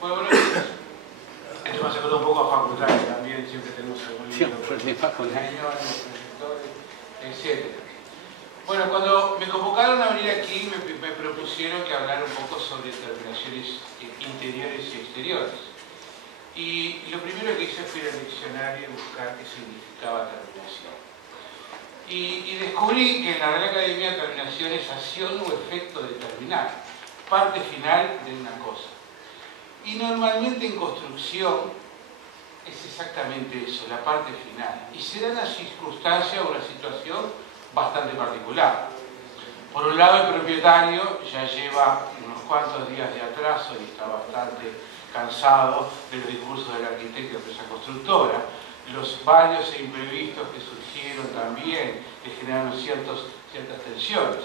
Bueno, esto me ha sacado un poco a facultades también, siempre tenemos algún libro con cañones, proyectores, etc. Bueno, cuando me convocaron a venir aquí, me propusieron que hablara un poco sobre terminaciones interiores y exteriores. Y lo primero que hice fue ir al diccionario y buscar qué significaba terminación. Y descubrí que en la Real Academia terminación es acción o efecto de terminar, parte final de una cosa. Y normalmente en construcción es exactamente eso, la parte final. Y se da una circunstancia o una situación bastante particular. Por un lado, el propietario ya lleva unos cuantos días de atraso y está bastante cansado del discurso del arquitecto y de la empresa constructora. Los varios e imprevistos que surgieron también que generaron ciertas tensiones.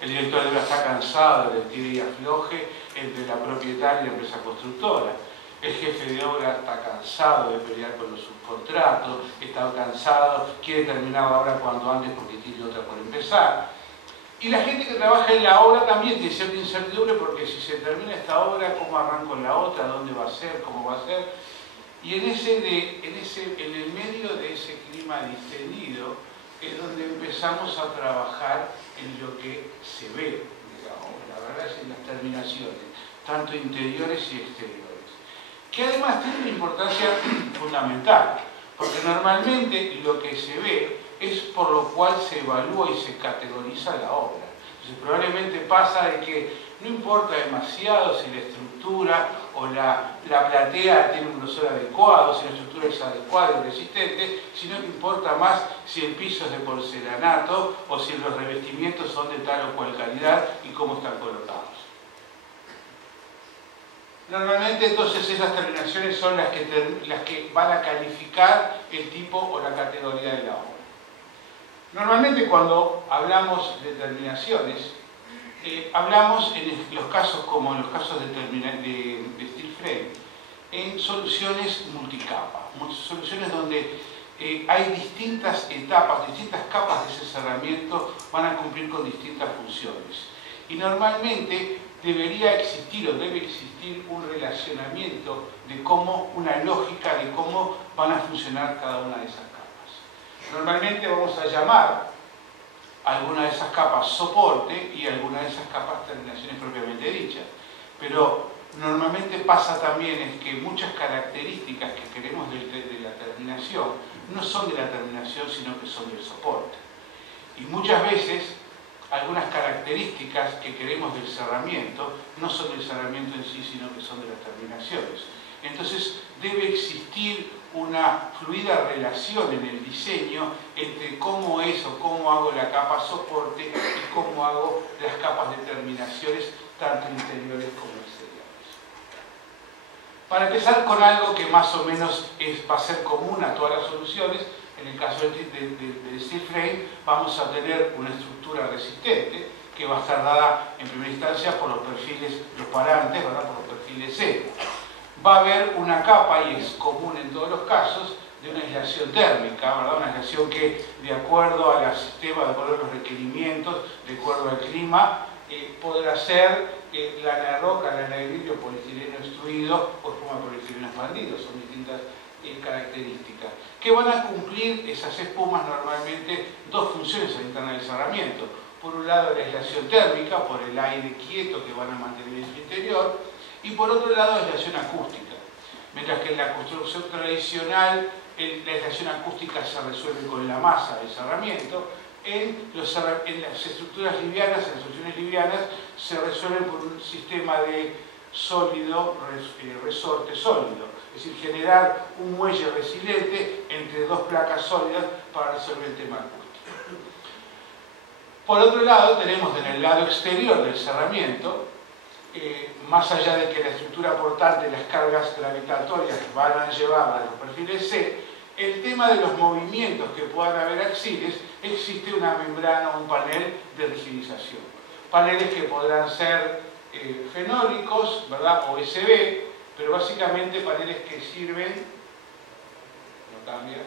El director de obra está cansado del tire y afloje entre la propietaria y la empresa constructora. El jefe de obra está cansado de pelear con los subcontratos, está cansado, quiere terminar la obra cuando antes porque tiene otra por empezar. Y la gente que trabaja en la obra también tiene cierta incertidumbre porque si se termina esta obra, ¿cómo arranco la otra? ¿Dónde va a ser? ¿Cómo va a ser? Y en el medio de ese clima distendido es donde empezamos a trabajar en lo que se ve, digamos, la verdad es en las terminaciones, tanto interiores y exteriores, que además tiene una importancia fundamental, porque normalmente lo que se ve es por lo cual se evalúa y se categoriza la obra. Entonces probablemente pasa de que no importa demasiado si la estructura o la platea tiene un grosor adecuado, si la estructura es adecuada y resistente, sino que importa más si el piso es de porcelanato o si los revestimientos son de tal o cual calidad y cómo están colocados. Normalmente entonces esas terminaciones son las que van a calificar el tipo o la categoría de la obra. Normalmente cuando hablamos de terminaciones, hablamos en los casos como en los casos de steel frame, en soluciones multicapa, soluciones donde hay distintas etapas, distintas capas de ese cerramiento van a cumplir con distintas funciones. Y normalmente debería existir o debe existir un relacionamiento de cómo, una lógica de cómo van a funcionar cada una de esas capas. Normalmente vamos a llamar a alguna de esas capas soporte y a alguna de esas capas terminaciones propiamente dichas. Pero normalmente pasa también es que muchas características que queremos de la terminación no son de la terminación, sino que son del soporte. Y muchas veces algunas características que queremos del cerramiento no son del cerramiento en sí, sino que son de las terminaciones. Entonces debe existir una fluida relación en el diseño entre cómo es o cómo hago la capa soporte y cómo hago las capas de terminaciones, tanto interiores como exteriores. Para empezar con algo que más o menos va a ser común a todas las soluciones, en el caso del steel frame vamos a tener una estructura resistente que va a estar dada en primera instancia por los perfiles, los parantes, ¿verdad? Por los perfiles C. Va a haber una capa, y es común en todos los casos, de una aislación térmica, ¿verdad? Una aislación que, de acuerdo al sistema, de acuerdo a los requerimientos, de acuerdo al clima, podrá ser lana de roca, lana de vidrio, poliestireno extruido o espuma de poliestireno expandido. Son distintas características que van a cumplir esas espumas normalmente dos funciones al interno del cerramiento. Por un lado, la aislación térmica, por el aire quieto que van a mantener en su interior, y por otro lado, la aislación acústica. Mientras que en la construcción tradicional, la aislación acústica se resuelve con la masa del cerramiento, en las estructuras livianas, en las soluciones livianas, se resuelven por un sistema de sólido, resorte sólido. Es decir, generar un muelle resiliente entre dos placas sólidas para resolver el tema acústico. Por otro lado, tenemos en el lado exterior del cerramiento, más allá de que la estructura portante, las cargas gravitatorias van a llevar a los perfiles C, el tema de los movimientos que puedan haber axiles, existe una membrana o un panel de rigidización. Paneles que podrán ser fenólicos, ¿verdad? O SB, pero básicamente paneles que sirven, no cambia,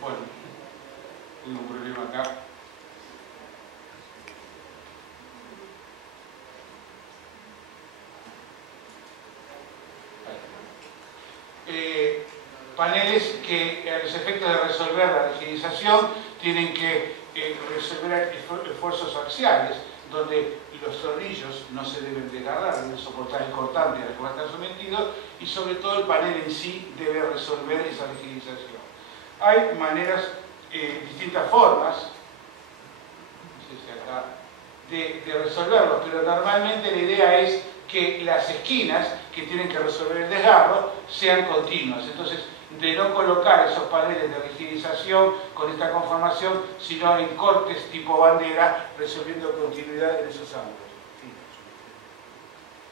bueno, tengo un problema acá. Paneles que a los efectos de resolver la rigidización tienen que resolver esfuerzos axiales, donde los tornillos no se deben desgarrar, deben soportar el cortante al cual están sometidos, y sobre todo el panel en sí debe resolver esa rigidización. Hay maneras, distintas formas, no sé si acá, de resolverlo, pero normalmente la idea es que las esquinas que tienen que resolver el desgarro sean continuas. Entonces, de no colocar esos paneles de rigidización con esta conformación, sino en cortes tipo bandera, resolviendo continuidad en esos ángulos.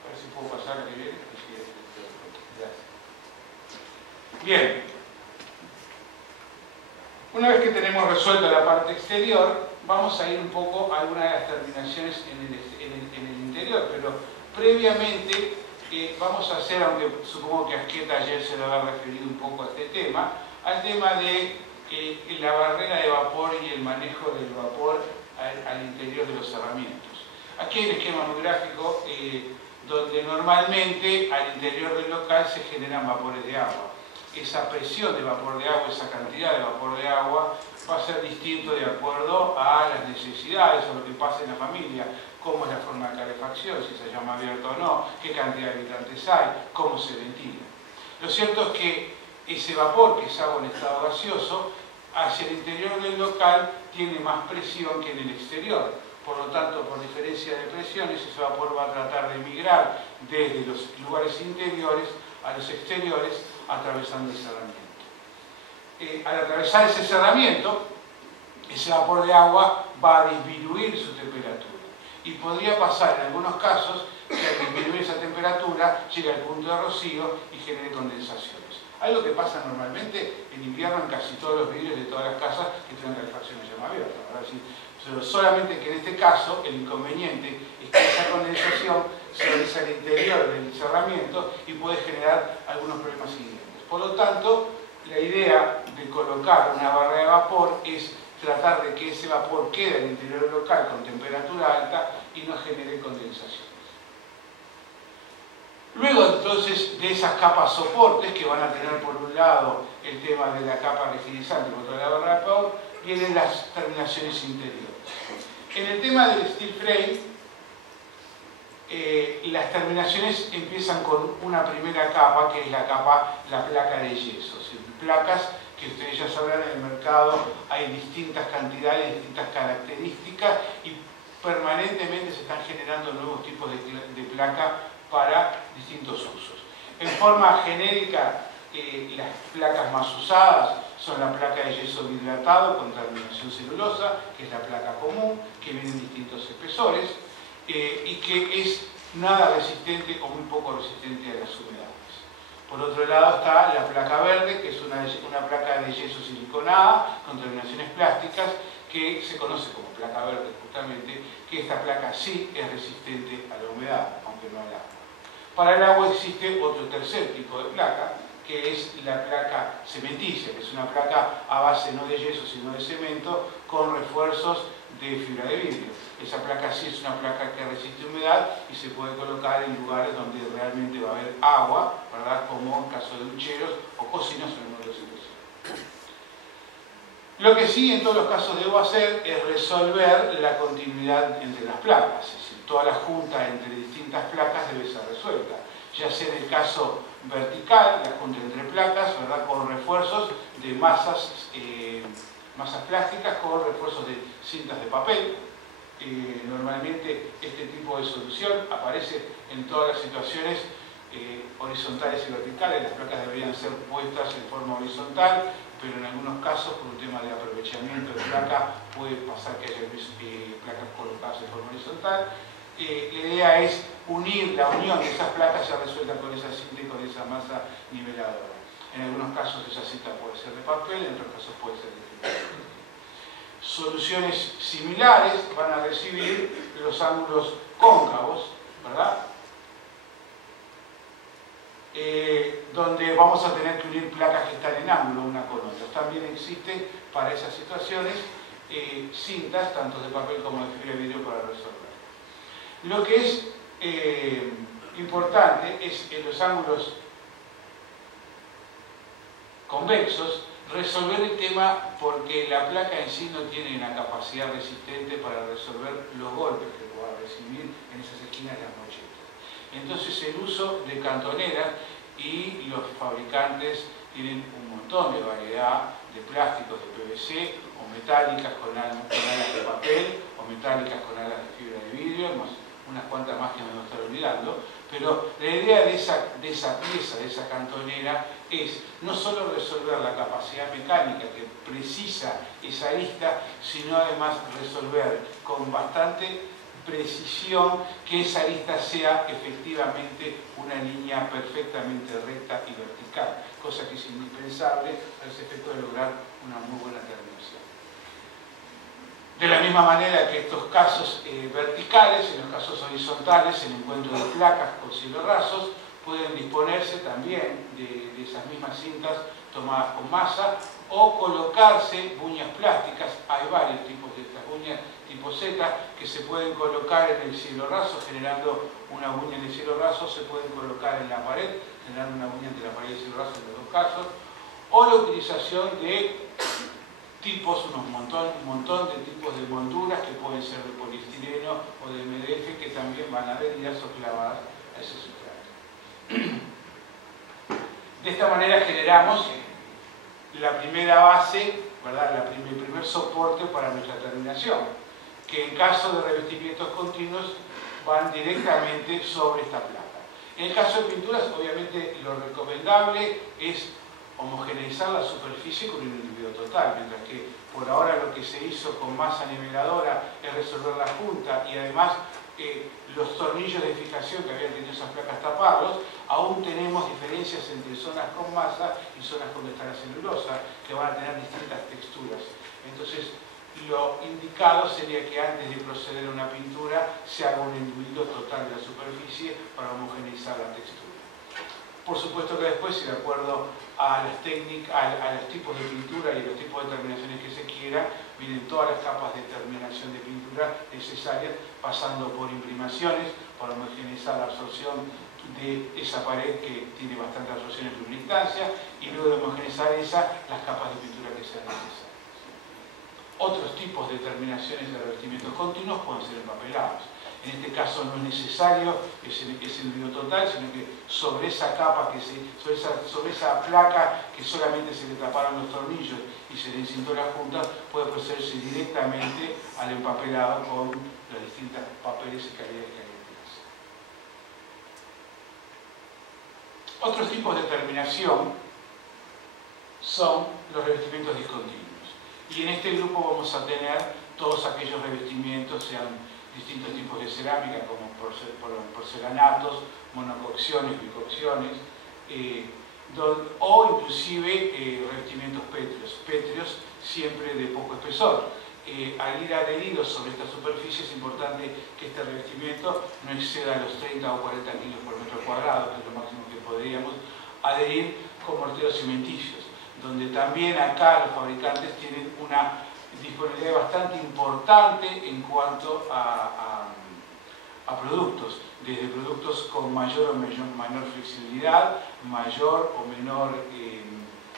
A ver si puedo pasar a que viene. Bien. Una vez que tenemos resuelto la parte exterior, vamos a ir un poco a algunas de las terminaciones en el interior, pero previamente vamos a hacer, aunque supongo que Asqueta ayer se lo habrá referido un poco a este tema, al tema de la barrera de vapor y el manejo del vapor al interior de los cerramientos. Aquí hay un esquema muy gráfico donde normalmente al interior del local se generan vapores de agua. Esa presión de vapor de agua, esa cantidad de vapor de agua va a ser distinto de acuerdo a las necesidades, a lo que pasa en la familia, cómo es la forma de calefacción, si se llama abierto o no, qué cantidad de habitantes hay, cómo se ventila. Lo cierto es que ese vapor, que es agua en estado gaseoso, hacia el interior del local tiene más presión que en el exterior. Por lo tanto, por diferencia de presiones, ese vapor va a tratar de migrar desde los lugares interiores a los exteriores, atravesando el cerramiento. Al atravesar ese cerramiento, ese vapor de agua va a disminuir su temperatura. Y podría pasar en algunos casos que al disminuir esa temperatura llegue al punto de rocío y genere condensaciones. Algo que pasa normalmente en invierno en casi todos los vidrios de todas las casas que tienen calefacción a llama abierta, ¿verdad? Pero solamente que en este caso el inconveniente es que esa condensación se realiza al interior del cerramiento y puede generar algunos problemas siguientes. Por lo tanto, la idea de colocar una barrera de vapor es tratar de que ese vapor quede en el interior del local con temperatura alta y no genere condensaciones. Luego entonces de esas capas soportes que van a tener por un lado el tema de la capa rigidizante y por otro lado la barrera de vapor, vienen las terminaciones interiores. En el tema del steel frame, las terminaciones empiezan con una primera capa que es la placa de yeso, ¿sí? Placas que ustedes ya sabrán, en el mercado hay distintas cantidades, distintas características y permanentemente se están generando nuevos tipos de placa para distintos usos. En forma genérica, las placas más usadas son la placa de yeso hidratado con terminación celulosa, que es la placa común, que viene en distintos espesores y que es nada resistente o muy poco resistente a las humedades. Por otro lado está la placa verde, que es una placa de yeso siliconada con terminaciones plásticas, que se conoce como placa verde justamente, que esta placa sí es resistente a la humedad, aunque no al agua. Para el agua existe otro tercer tipo de placa, que es la placa cementicia, que es una placa a base no de yeso sino de cemento con refuerzos de fibra de vidrio. Esa placa sí es una placa que resiste humedad y se puede colocar en lugares donde realmente va a haber agua, ¿verdad? Como en caso de ducheros o cocinas en modelos especiales. Lo que sí en todos los casos debo hacer es resolver la continuidad entre las placas, es decir, toda la junta entre distintas placas debe ser resuelta, ya sea en el caso vertical, la junta entre placas, ¿verdad? Con refuerzos de masas plásticas, con refuerzos de cintas de papel. Normalmente este tipo de solución aparece en todas las situaciones horizontales y verticales. Las placas deberían ser puestas en forma horizontal, pero en algunos casos, por un tema de aprovechamiento de placa, puede pasar que haya placas colocadas en forma horizontal. La idea es unir, la unión de esas placas se resuelta con esa cinta y con esa masa niveladora. En algunos casos esa cinta puede ser de papel, en otros casos puede ser de fibra. Soluciones similares van a recibir los ángulos cóncavos, ¿verdad? Donde vamos a tener que unir placas que están en ángulo una con otra. También existen para esas situaciones cintas, tanto de papel como de fibra de vidrio, para resolver. Lo que es importante es en los ángulos convexos, resolver el tema porque la placa en sí no tiene la capacidad resistente para resolver los golpes que va a recibir en esas esquinas de las mochetas. Entonces el uso de cantoneras, y los fabricantes tienen un montón de variedad de plásticos de PVC o metálicas con alas de papel o metálicas con alas de fibra de vidrio, unas cuantas más que me voy a estar olvidando, pero la idea de esa pieza, de esa cantonera, es no solo resolver la capacidad mecánica que precisa esa arista, sino además resolver con bastante precisión que esa arista sea efectivamente una línea perfectamente recta y vertical, cosa que es indispensable a ese efecto de lograr una muy buena terminación. De la misma manera que estos casos verticales, en los casos horizontales, el encuentro de placas con cielos rasos, pueden disponerse también de esas mismas cintas tomadas con masa o colocarse buñas plásticas. Hay varios tipos de estas buñas tipo Z que se pueden colocar en el cielo raso generando una buña en el cielo raso, se pueden colocar en la pared generando una buña entre la pared y el cielo raso en los dos casos, o la utilización de tipos, un montón de tipos de molduras que pueden ser de poliestireno o de MDF que también van adheridas o clavadas a ese sustrato. De esta manera generamos la primera base, ¿verdad? El primer soporte para nuestra terminación, que en caso de revestimientos continuos van directamente sobre esta placa. En el caso de pinturas, obviamente lo recomendable es homogeneizar la superficie con un individuo total, mientras que por ahora lo que se hizo con masa niveladora es resolver la punta y además los tornillos de fijación que habían tenido esas placas taparlos, aún tenemos diferencias entre zonas con masa y zonas con descarga celulosa que van a tener distintas texturas. Entonces, lo indicado sería que antes de proceder a una pintura se haga un individuo total de la superficie para homogeneizar la textura. Por supuesto que después, si de acuerdo a las técnicas, a los tipos de pintura y los tipos de terminaciones que se quieran, vienen todas las capas de terminación de pintura necesarias, pasando por imprimaciones, para homogeneizar la absorción de esa pared que tiene bastante absorción en primera instancia, y luego de homogeneizar las capas de pintura que sean necesarias. Otros tipos de terminaciones de revestimientos continuos pueden ser empapelados. En este caso no es necesario ese individuo total, sino que sobre esa capa, sobre esa placa que solamente se le taparon los tornillos y se le encintó la junta, puede procederse directamente al empapelado con los distintos papeles y calidades que hay en clase. Otros tipos de terminación son los revestimientos discontinuos. Y en este grupo vamos a tener todos aquellos revestimientos, sean distintos tipos de cerámica como porcelanatos, monococciones, bicocciones, o inclusive revestimientos pétreos, siempre de poco espesor. Al ir adheridos sobre esta superficie es importante que este revestimiento no exceda los 30 o 40 kilos por metro cuadrado, que es lo máximo que podríamos adherir con morteros cimenticios, donde también acá los fabricantes tienen una disponibilidad bastante importante en cuanto a productos, desde productos con mayor o menor flexibilidad, mayor o menor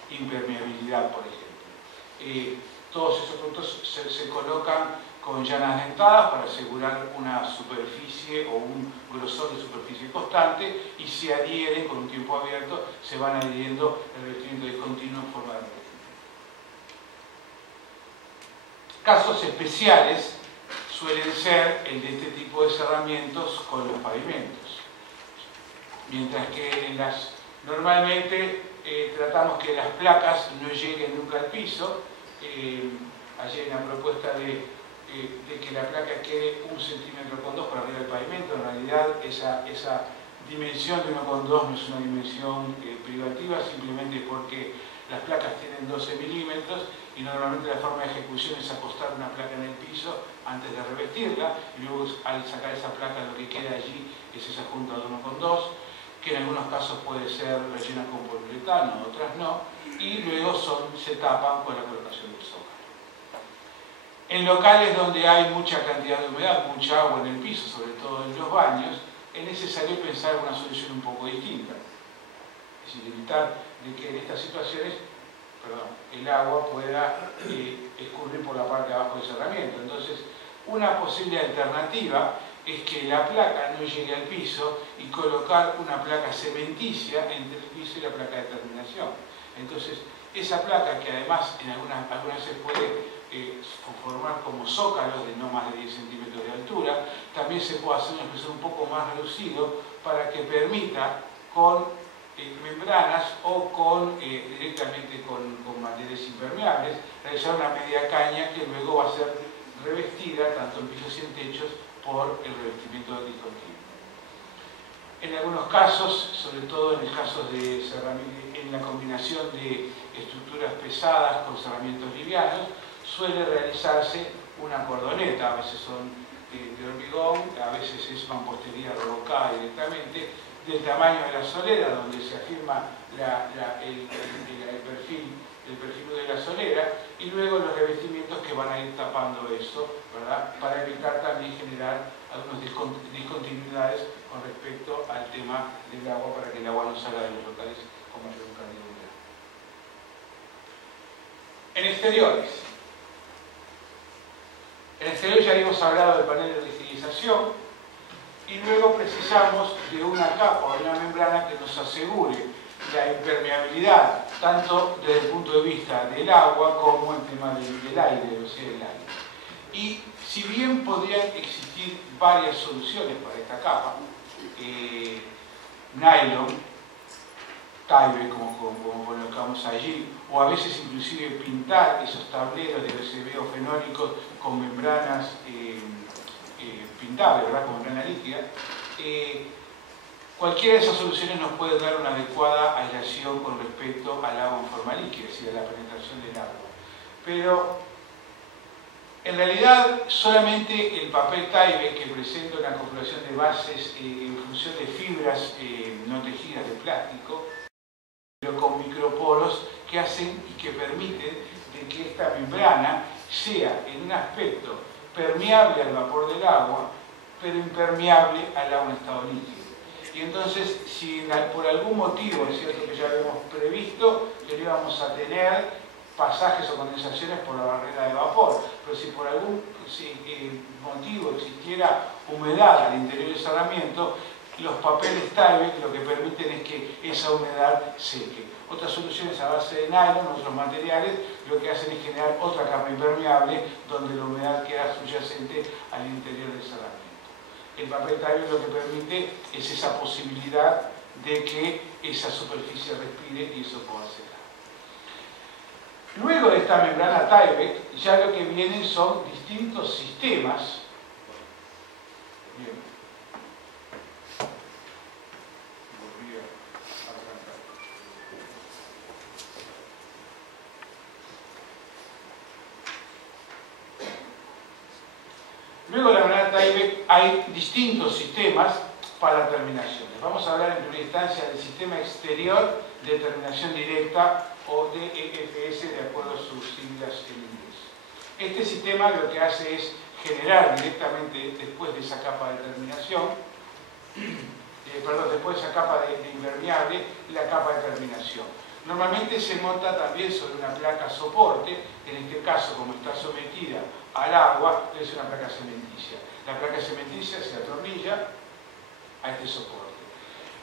impermeabilidad, por ejemplo. Todos esos productos se colocan con llanas dentadas para asegurar una superficie o un grosor de superficie constante y se adhieren con un tiempo abierto, se van adhiriendo el revestimiento discontinuo en forma de revestimiento. Casos especiales suelen ser el de este tipo de cerramientos con los pavimentos. Mientras que normalmente tratamos que las placas no lleguen nunca al piso. Ayer en la propuesta de que la placa quede 1,2 centímetros por arriba del pavimento, en realidad esa dimensión de 1,2 no es una dimensión privativa, simplemente porque las placas tienen 12 milímetros y normalmente la forma de ejecución es apostar una placa en el piso antes de revestirla y luego al sacar esa placa lo que queda allí es esa junta de 1,2, que en algunos casos puede ser rellena con poliuretano, otras no, y luego se tapan con la colocación del zócalo. En locales donde hay mucha cantidad de humedad, mucha agua en el piso, sobre todo en los baños, es necesario pensar una solución un poco distinta. Es decir, evitar de que en estas situaciones el agua pueda escurrir por la parte de abajo del cerramiento. Entonces, una posible alternativa es que la placa no llegue al piso y colocar una placa cementicia entre el piso y la placa de terminación. Entonces, esa placa, que además en algunas veces puede formar como zócalos de no más de 10 centímetros de altura, también se puede hacer un espesor un poco más reducido para que permita con membranas o directamente con materiales impermeables realizar una media caña que luego va a ser revestida tanto en pisos y en techos por el revestimiento discontinuo. En algunos casos, sobre todo en el caso de en la combinación de estructuras pesadas con cerramientos livianos, suele realizarse una cordoneta, a veces son de hormigón, a veces es mampostería revocada directamente, del tamaño de la solera, donde se afirma el perfil de la solera, y luego los revestimientos que van a ir tapando eso, ¿verdad? Para evitar también generar algunas discontinuidades con respecto al tema del agua, para que el agua no salga de los locales con mayor cantidad. En exteriores. En exteriores ya habíamos hablado del panel de rigidilización, y luego precisamos de una capa o de una membrana que nos asegure la impermeabilidad, tanto desde el punto de vista del agua como el tema del aire, de velocidad del aire. Y si bien podrían existir varias soluciones para esta capa, nylon, Tyvek, como colocamos allí, o a veces inclusive pintar esos tableros de OSB o fenólicos con membranas pintables, ¿verdad? Con membrana líquida, cualquiera de esas soluciones nos puede dar una adecuada aislación con respecto al agua en forma líquida, es decir, a la penetración del agua. Pero en realidad solamente el papel Tyvek, que presenta una configuración de bases en función de fibras no tejidas de plástico, pero con microporos que hacen y que permiten de que esta membrana sea en un aspecto permeable al vapor del agua, pero impermeable al agua en estado líquido. Y entonces, si por algún motivo, es cierto que ya habíamos previsto que no íbamos a tener pasajes o condensaciones por la barrera de vapor, pero si por algún motivo existiera humedad al interior del cerramiento, los papeles Tyvek lo que permiten es que esa humedad seque. Otras soluciones a base de nylon, otros materiales, lo que hacen es generar otra capa impermeable donde la humedad queda subyacente al interior del cerramiento. El papel Tyvek lo que permite es esa posibilidad de que esa superficie respire y eso pueda secar. Luego de esta membrana Tyvek, ya lo que vienen son distintos sistemas. Bien. Luego de la membrana Tyvek hay distintos sistemas para terminaciones. Vamos a hablar en primera instancia del sistema exterior de terminación directa o de EFS de acuerdo a sus siglas en inglés. Este sistema lo que hace es generar directamente después de esa capa de terminación, después de esa capa de impermeable, la capa de terminación. Normalmente se monta también sobre una placa soporte, en este caso como está sometida al agua, es una placa cementicia. La placa cementicia se atornilla a este soporte.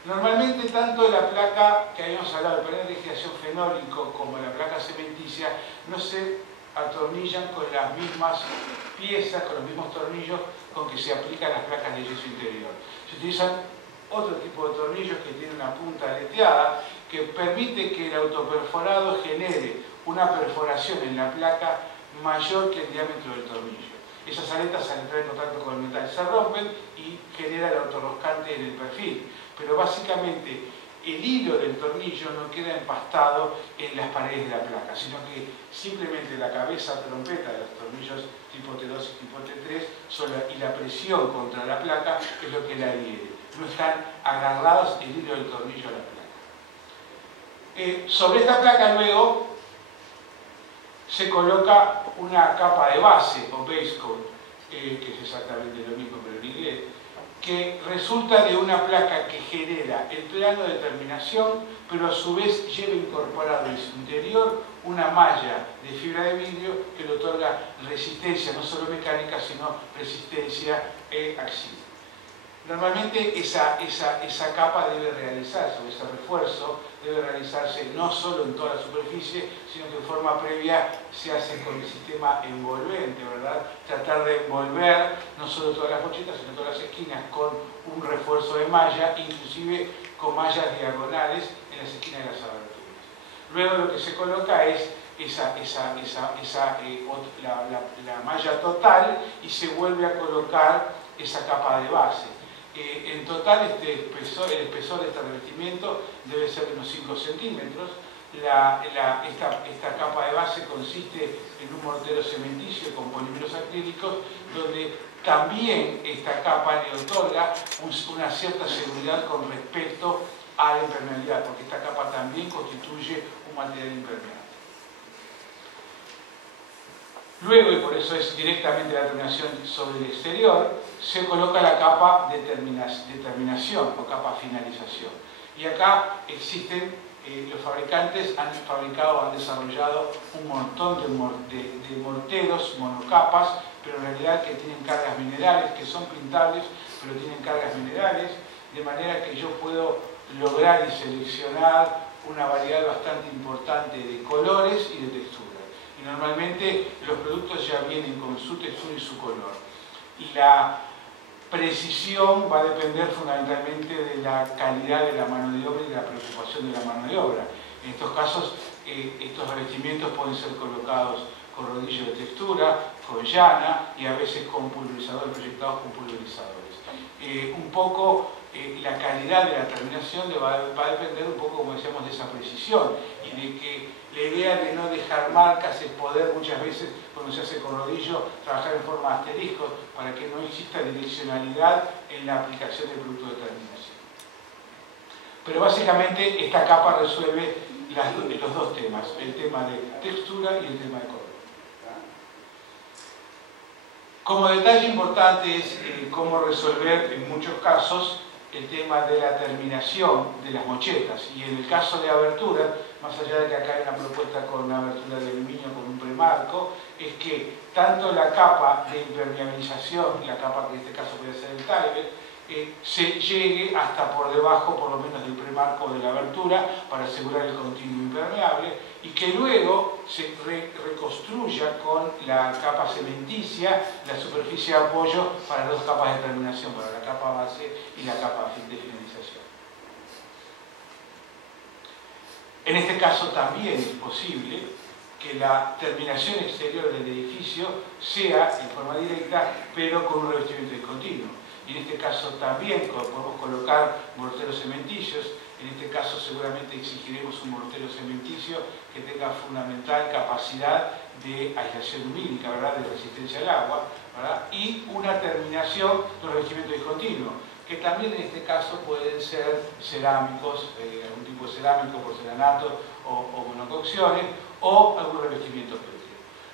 Normalmente tanto la placa que habíamos hablado, el panel de rigidización fenólico, como la placa cementicia, no se atornillan con las mismas piezas, con los mismos tornillos con que se aplican las placas de yeso interior. Se utilizan otro tipo de tornillos que tienen una punta aleteada que permite que el autoperforado genere una perforación en la placa mayor que el diámetro del tornillo. Esas aletas al entrar en contacto con el metal se rompen y genera el autorroscante en el perfil. Pero básicamente el hilo del tornillo no queda empastado en las paredes de la placa, sino que simplemente la cabeza trompeta de los tornillos tipo T2 y tipo T3 y la presión contra la placa es lo que la adhiere. No están agarrados el hilo del tornillo a la placa. Sobre esta placa luego se coloca una capa de base o base coat, que es exactamente lo mismo pero en inglés, que que resulta de una placa que genera el plano de terminación, pero a su vez lleva incorporado en su interior una malla de fibra de vidrio que le otorga resistencia, no solo mecánica, sino resistencia axial. Normalmente esa capa debe realizarse, o ese refuerzo debe realizarse no solo en toda la superficie, sino que de forma previa se hace con el sistema envolvente, ¿verdad? Tratar de envolver no solo todas las bochetas, sino todas las esquinas con un refuerzo de malla, inclusive con mallas diagonales en las esquinas de las aberturas. Luego lo que se coloca es la malla total y se vuelve a colocar esa capa de base. En total el espesor de este revestimiento debe ser de unos 5 centímetros. Esta capa de base consiste en un mortero cementicio con polímeros acrílicos, donde también esta capa le otorga una cierta seguridad con respecto a la impermeabilidad, porque esta capa también constituye un material impermeable. Luego, y por eso es directamente la terminación sobre el exterior, se coloca la capa de terminación o capa finalización. Y acá existen, los fabricantes han desarrollado un montón de morteros, monocapas, pero en realidad que tienen cargas minerales, que son pintables, pero tienen cargas minerales, de manera que yo puedo lograr y seleccionar una variedad bastante importante de colores y de texturas. Y normalmente los productos ya vienen con su textura y su color. Y la precisión va a depender fundamentalmente de la calidad de la mano de obra y de la preocupación de la mano de obra. En estos casos, estos revestimientos pueden ser colocados con rodillo de textura, con llana y a veces con pulverizadores, proyectados con pulverizadores. Un poco la calidad de la terminación va a depender un poco, como decíamos, de esa precisión y de que la idea de no dejar marcas es poder muchas veces, cuando se hace con rodillo, trabajar en forma de asteriscos para que no exista direccionalidad en la aplicación del producto de terminación. Pero básicamente esta capa resuelve los dos temas, el tema de textura y el tema de color. Como detalle importante es cómo resolver en muchos casos el tema de la terminación de las mochetas. Y en el caso de abertura, más allá de que acá hay una propuesta con una abertura de aluminio con un premarco, es que tanto la capa de impermeabilización, la capa que en este caso puede ser el Tyvek, se llegue hasta por debajo, por lo menos del premarco de la abertura, para asegurar el continuo impermeable, y que luego se reconstruya con la capa cementicia, la superficie de apoyo para las dos capas de terminación, para la capa base y la capa de finalización. En este caso también es posible que la terminación exterior del edificio sea en forma directa, pero con un revestimiento discontinuo. Y en este caso también podemos colocar morteros cementicios. En este caso seguramente exigiremos un mortero cementicio que tenga fundamental capacidad de aislación lumínica, ¿verdad?, de resistencia al agua, ¿verdad?, y una terminación de un revestimiento discontinuo, que también en este caso pueden ser cerámicos, algún tipo de cerámico, porcelanato o monococciones, o algún revestimiento pelletero.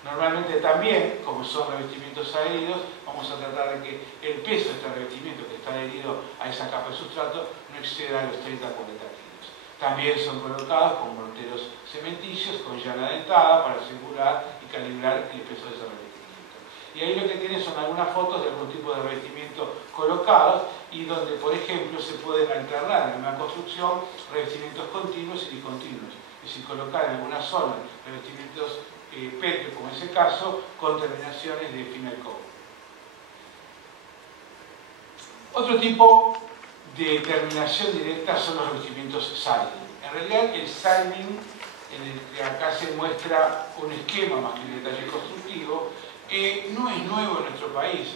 Normalmente también, como son revestimientos adheridos, vamos a tratar de que el peso de este revestimiento que está adherido a esa capa de sustrato no exceda los 30 a 40 kilos. También son colocados con morteros cementicios, con llana dentada, para asegurar y calibrar el peso de ese revestimiento. Y ahí lo que tienen son algunas fotos de algún tipo de revestimiento colocados y donde, por ejemplo, se pueden alternar en una construcción revestimientos continuos y discontinuos. Es decir, colocar en alguna zona revestimientos pétreos, como en ese caso, con terminaciones de final cobre. Otro tipo de terminación directa son los revestimientos siding. En realidad, el siding, en el que acá se muestra un esquema más que un detalle constructivo, no es nuevo en nuestro país.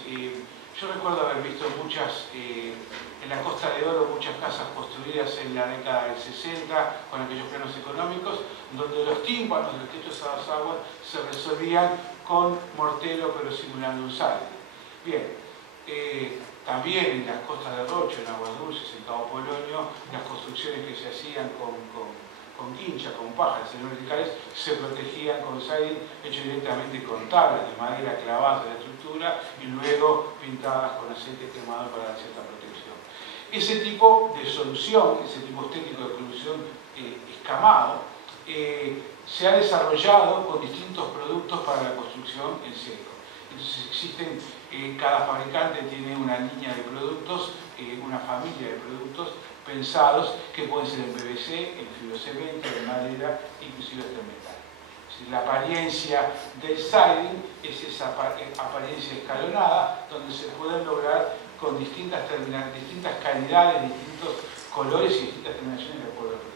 Yo recuerdo haber visto en la Costa de Oro muchas casas construidas en la década del 60 con aquellos planos económicos, donde los tímpanos de los techos a dos aguas se resolvían con mortero pero simulando un siding. Bien, también en las costas de Rocho, en Aguas Dulces, en Cabo Polonio, las construcciones que se hacían con con quincha, con paja, verticales, se protegían con siding hecho directamente con tablas de madera clavadas en la estructura y luego pintadas con aceite quemado para dar cierta protección. Ese tipo de solución, ese tipo estético de solución escamado, se ha desarrollado con distintos productos para la construcción en seco. Entonces existen, cada fabricante tiene una línea de productos, una familia de productos pensados que pueden ser en PVC, en fibrocemento, en madera, inclusive hasta en metal. La apariencia del siding es esa apariencia escalonada donde se pueden lograr con distintas calidades, distintos colores y distintas terminaciones de acuerdo al producto.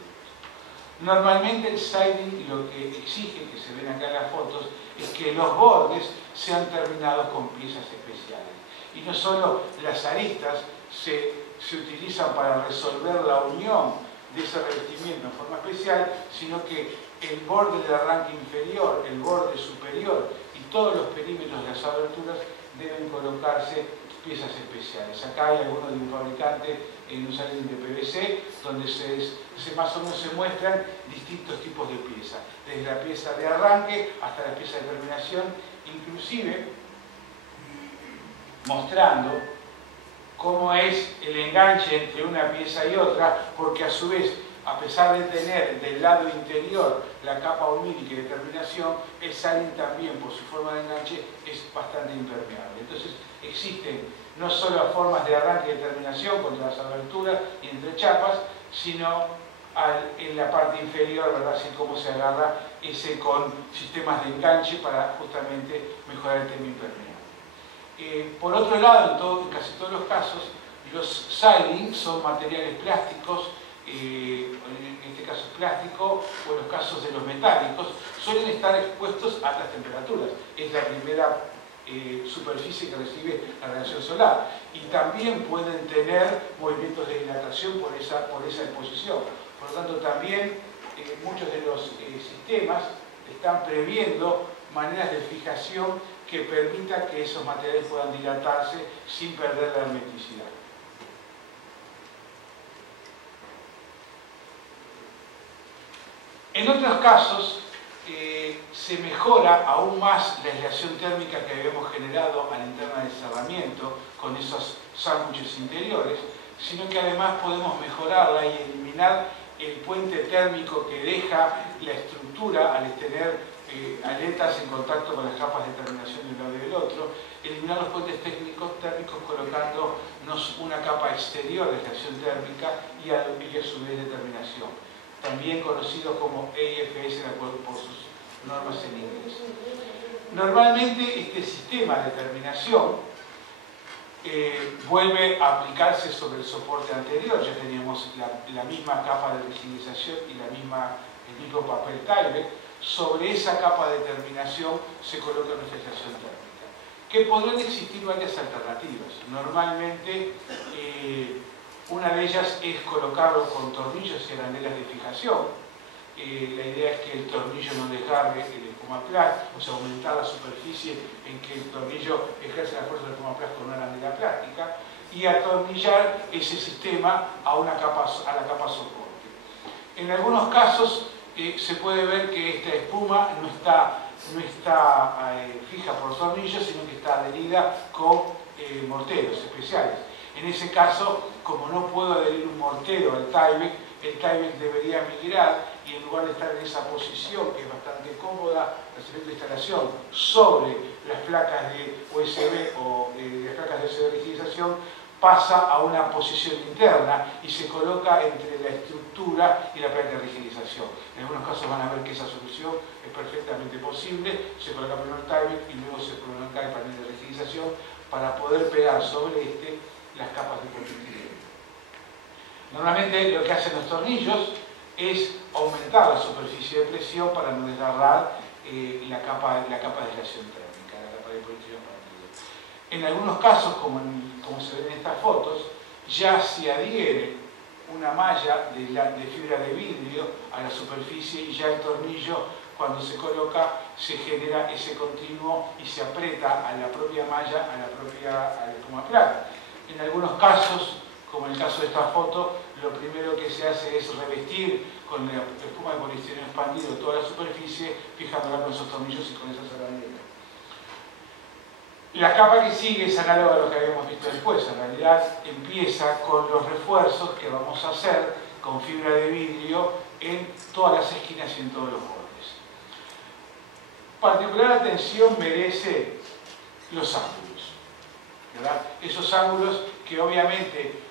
Normalmente el siding lo que exige, que se ven acá en las fotos, es que los bordes sean terminados con piezas especiales. Y no solo las aristas se utilizan para resolver la unión de ese revestimiento en forma especial, sino que el borde del arranque inferior, el borde superior y todos los perímetros de las aberturas deben colocarse piezas especiales. Acá hay algunos de un fabricante en un siding de PVC donde más o menos se muestran distintos tipos de piezas, desde la pieza de arranque hasta la pieza de terminación, inclusive mostrando cómo es el enganche entre una pieza y otra, porque a su vez, a pesar de tener del lado interior la capa humídica de terminación, el siding también, por su forma de enganche, es bastante impermeable. Entonces, existen no solo formas de arranque y de terminación contra las aberturas y entre chapas, sino en la parte inferior, ¿verdad? Así como se agarra ese con sistemas de enganche para justamente mejorar el tema impermeable. Por otro lado, en casi todos los casos, los siding son materiales plásticos, en este caso plástico, o en los casos de los metálicos, suelen estar expuestos a altas temperaturas. Es la primera superficie que recibe la radiación solar. Y también pueden tener movimientos de dilatación por esa exposición. Por lo tanto, también muchos de los sistemas están previendo maneras de fijación que permitan que esos materiales puedan dilatarse sin perder la hermeticidad. En otros casos, se mejora aún más la aislación térmica que habíamos generado a la interna del cerramiento con esos sándwiches interiores, sino que además podemos mejorarla y eliminar el puente térmico que deja la estructura al tener aletas en contacto con las capas de terminación de un lado y del otro, eliminar los puentes térmicos colocándonos una capa exterior de aislación térmica y a su vez de terminación, también conocidos como EIFS de acuerdo por sus normas en inglés. Normalmente este sistema de terminación vuelve a aplicarse sobre el soporte anterior. Ya teníamos la misma capa de rigidización y el mismo papel Tyvek. Sobre esa capa de terminación se coloca nuestra aislación térmica. Que podrán existir varias alternativas. Normalmente una de ellas es colocarlo con tornillos y arandelas de fijación. La idea es que el tornillo no desgarre el espumaplast, o sea, aumentar la superficie en que el tornillo ejerce la fuerza del espumaplast con una arandela plástica y atornillar ese sistema a la capa soporte. En algunos casos se puede ver que esta espuma no está fija por tornillos, sino que está adherida con morteros especiales. En ese caso, como no puedo adherir un mortero al Tyvek, el Tyvek debería migrar y en lugar de estar en esa posición, que es bastante cómoda, la instalación sobre las placas de USB o las placas de USB de rigidización, pasa a una posición interna y se coloca entre la estructura y la placa de rigidización. En algunos casos van a ver que esa solución es perfectamente posible. Se coloca primero el Tyvek y luego se coloca el panel de rigidización para poder pegar sobre las capas de polietileno. Normalmente lo que hacen los tornillos es aumentar la superficie de presión para no desgarrar la capa de aislación térmica, la capa de polietileno partido. En algunos casos, como se ven en estas fotos, ya se adhiere una malla de fibra de vidrio a la superficie y ya el tornillo, cuando se coloca, se genera ese continuo y se aprieta a la propia malla, al espumaplast. En algunos casos, como en el caso de esta foto, lo primero que se hace es revestir con la espuma de poliestireno expandido toda la superficie, fijándola con esos tornillos y con esa cerradura. La capa que sigue es análoga a lo que habíamos visto después. En realidad empieza con los refuerzos que vamos a hacer con fibra de vidrio en todas las esquinas y en todos los bordes. Particular atención merece los ángulos, ¿verdad? Esos ángulos que obviamente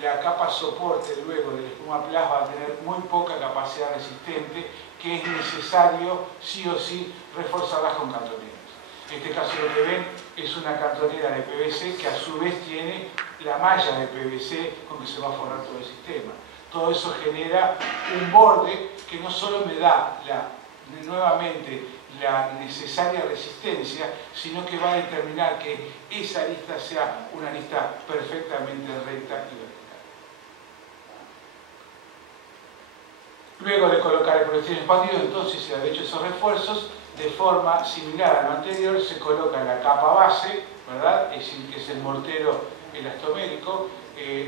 la capa soporte luego de la espuma plus va a tener muy poca capacidad resistente, que es necesario sí o sí reforzarlas con cantoneras. En este caso lo que ven es una cantonera de PVC que a su vez tiene la malla de PVC con que se va a forrar todo el sistema. Todo eso genera un borde que no solo me da nuevamente la necesaria resistencia, sino que va a determinar que esa arista sea una arista perfectamente recta y vertical. Luego de colocar el poliestireno expandido, entonces se han hecho esos refuerzos, de forma similar a lo anterior se coloca la capa base, ¿verdad? Es decir, que es el mortero elastomérico.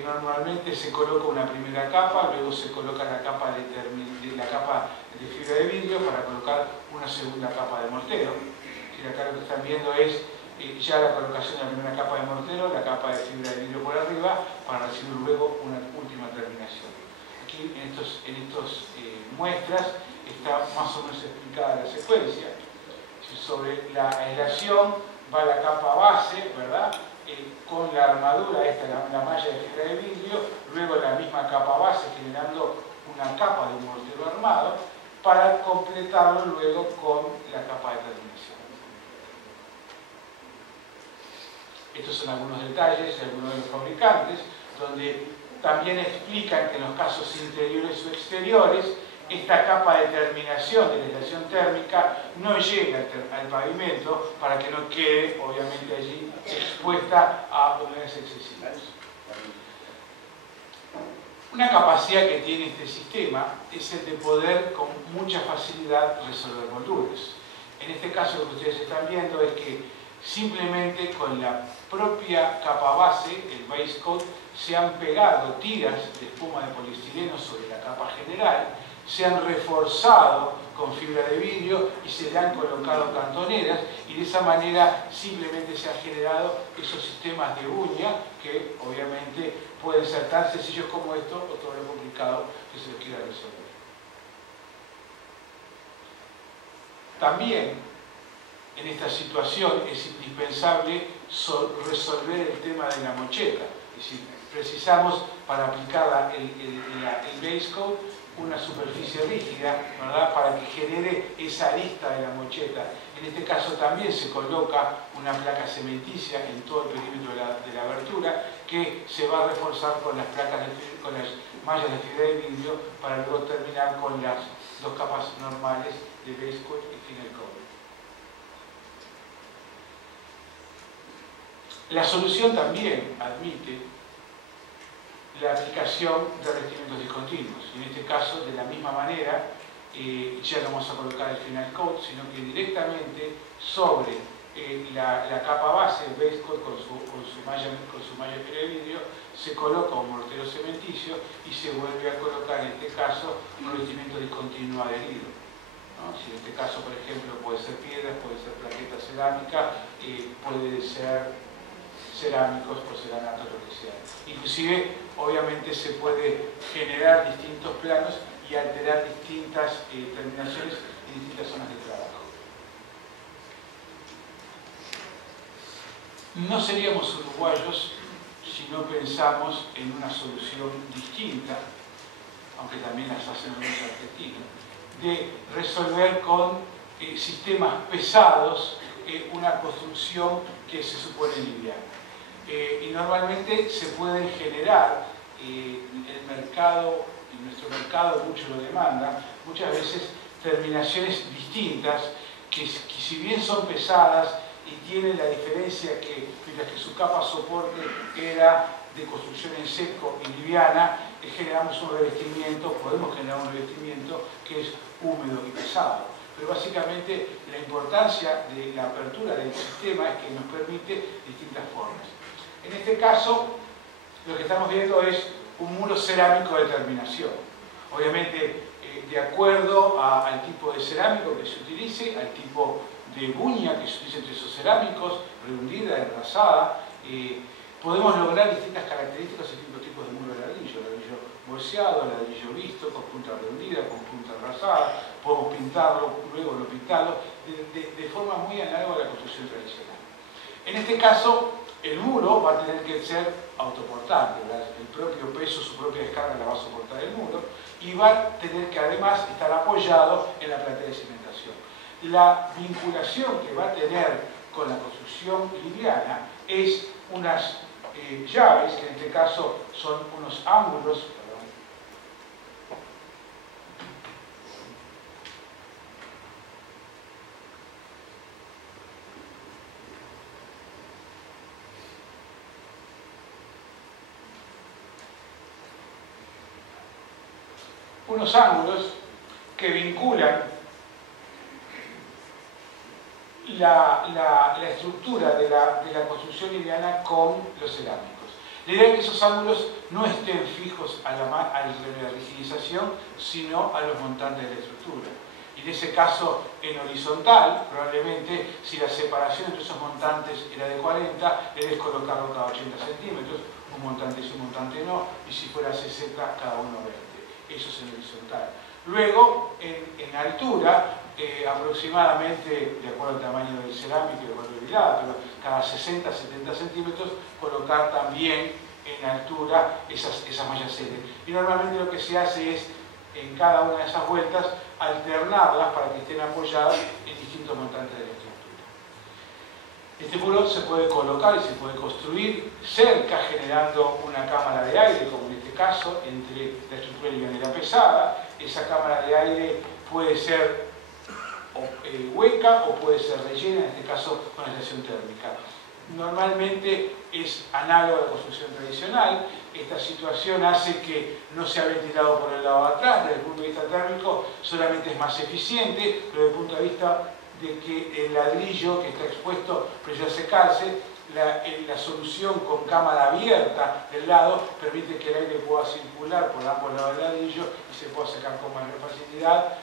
Normalmente se coloca una primera capa, luego se coloca la capa de fibra de vidrio para colocar una segunda capa de mortero. Acá lo que están viendo es ya la colocación de la primera capa de mortero, la capa de fibra de vidrio por arriba, para recibir luego una última terminación. Aquí en estas muestras está más o menos explicada la secuencia. Sobre la aislación va la capa base, ¿verdad? Con la armadura, esta es la malla de fibra de vidrio, luego la misma capa base generando una capa de mortero armado, para completarlo luego con la capa de terminación. Estos son algunos detalles de algunos de los fabricantes, donde también explican que en los casos interiores o exteriores, esta capa de terminación de la aislación térmica no llega al pavimento para que no quede, obviamente, allí expuesta a humedades excesivas. Una capacidad que tiene este sistema es el de poder con mucha facilidad resolver molduras. En este caso lo que ustedes están viendo es que simplemente con la propia capa base, el base coat, se han pegado tiras de espuma de poliestireno sobre la capa general, se han reforzado con fibra de vidrio y se le han colocado cantoneras, y de esa manera simplemente se han generado esos sistemas de uña que obviamente pueden ser tan sencillos como esto o todo lo complicado que se les quiera resolver. También en esta situación es indispensable resolver el tema de la mocheta. Es decir, precisamos para aplicar el base coat una superficie rígida, ¿verdad? Para que genere esa arista de la mocheta. En este caso también se coloca una placa cementicia en todo el perímetro de la abertura, que se va a reforzar con las mallas de fibra de vidrio para luego terminar con las dos capas normales de base coat y final coat. La solución también admite la aplicación de revestimientos discontinuos. En este caso, de la misma manera, ya no vamos a colocar el final coat, sino que directamente sobre la capa base, el base coat con su malla de fibra de vidrio, se coloca un mortero cementicio y se vuelve a colocar, en este caso, un revestimiento discontinuo adherido, ¿no? Si en este caso, por ejemplo, puede ser piedras, puede ser plaqueta cerámica, puede ser cerámicos, porcelanatos, lo que sea. Inclusive, obviamente, se puede generar distintos planos y alterar distintas terminaciones y distintas zonas de trabajo. No seríamos uruguayos si no pensamos en una solución distinta, aunque también las hacen los argentinos, de resolver con sistemas pesados una construcción que se supone liviana. Y normalmente se pueden generar, nuestro mercado mucho lo demanda, muchas veces terminaciones distintas que si bien son pesadas y tienen la diferencia que mientras que su capa soporte era de construcción en seco y liviana, generamos un revestimiento, podemos generar un revestimiento que es húmedo y pesado. Pero básicamente la importancia de la apertura del sistema es que nos permite distintas formas. En este caso, lo que estamos viendo es un muro cerámico de terminación. Obviamente, de acuerdo al tipo de cerámico que se utilice, al tipo de buña que se utilice entre esos cerámicos, redundida, enrasada, podemos lograr distintas características y distintos tipos de muro de ladrillo bolseado, ladrillo visto, con punta redundida, con punta enrasada, podemos pintarlo, luego no pintarlo, de forma muy análoga a la construcción tradicional. En este caso, el muro va a tener que ser autoportante, ¿verdad? El propio peso, su propia descarga la va a soportar el muro, y va a tener que además estar apoyado en la platea de cimentación. La vinculación que va a tener con la construcción liviana es unas llaves, que en este caso son unos ángulos, que vinculan la estructura de la construcción liviana con los cerámicos. La idea es que esos ángulos no estén fijos a la rigidización, sino a los montantes de la estructura. Y en ese caso, en horizontal, probablemente, si la separación entre esos montantes era de 40, debes colocarlo cada 80 centímetros, un montante sí, un montante no, y si fuera 60, cada uno 20. Eso es en horizontal. Luego, en altura, aproximadamente, de acuerdo al tamaño del cerámico y de acuerdo a la habilidad, pero cada 60-70 centímetros, colocar también en altura esas mallas L. Y normalmente lo que se hace es, en cada una de esas vueltas, alternarlas para que estén apoyadas en distintos montantes de la estructura. Este muro se puede colocar y se puede construir cerca, generando una cámara de aire, como en este caso, entre la estructura liviana y la pesada. Esa cámara de aire puede ser hueca o puede ser rellena, en este caso con aislación térmica. Normalmente es análogo a la construcción tradicional. Esta situación hace que no sea ventilado por el lado de atrás. Desde el punto de vista térmico solamente es más eficiente, pero desde el punto de vista de que el ladrillo que está expuesto precisa secarse, la solución con cámara abierta del lado permite que el aire pueda circular por ambos lados del ladrillo y se pueda secar con mayor facilidad,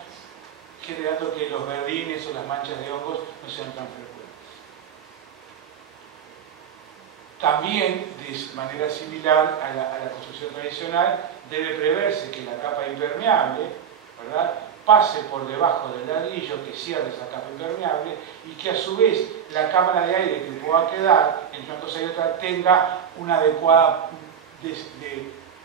generando que los verdines o las manchas de hongos no sean tan frecuentes. También, de manera similar a la construcción tradicional, debe preverse que la capa impermeable, ¿verdad?, pase por debajo del ladrillo, que cierre esa capa impermeable, y que a su vez la cámara de aire que pueda quedar entre una cosa y otra tenga una adecuada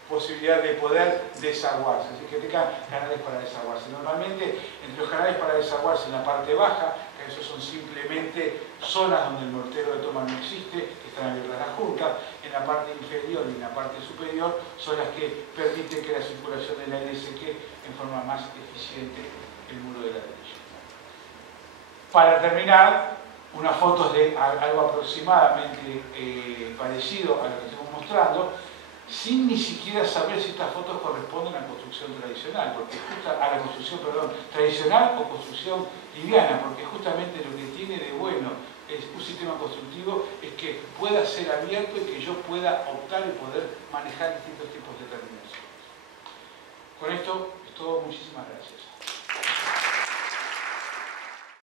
posibilidad de poder desaguarse, así que tenga canales para desaguarse. Normalmente, entre los canales para desaguarse en la parte baja, que esos son simplemente zonas donde el mortero de toma no existe, que están abiertas las juntas, en la parte inferior y en la parte superior son las que permiten que la circulación del aire seque en forma más eficiente el muro de ladrillo. Para terminar, unas fotos de algo aproximadamente parecido a lo que estamos mostrando, sin ni siquiera saber si estas fotos corresponden a la construcción tradicional, a la construcción, tradicional o construcción liviana, porque justamente lo que tiene de bueno es un sistema constructivo es que pueda ser abierto y que yo pueda optar y poder manejar distintos tipos de terminaciones. Con esto es todo, muchísimas gracias.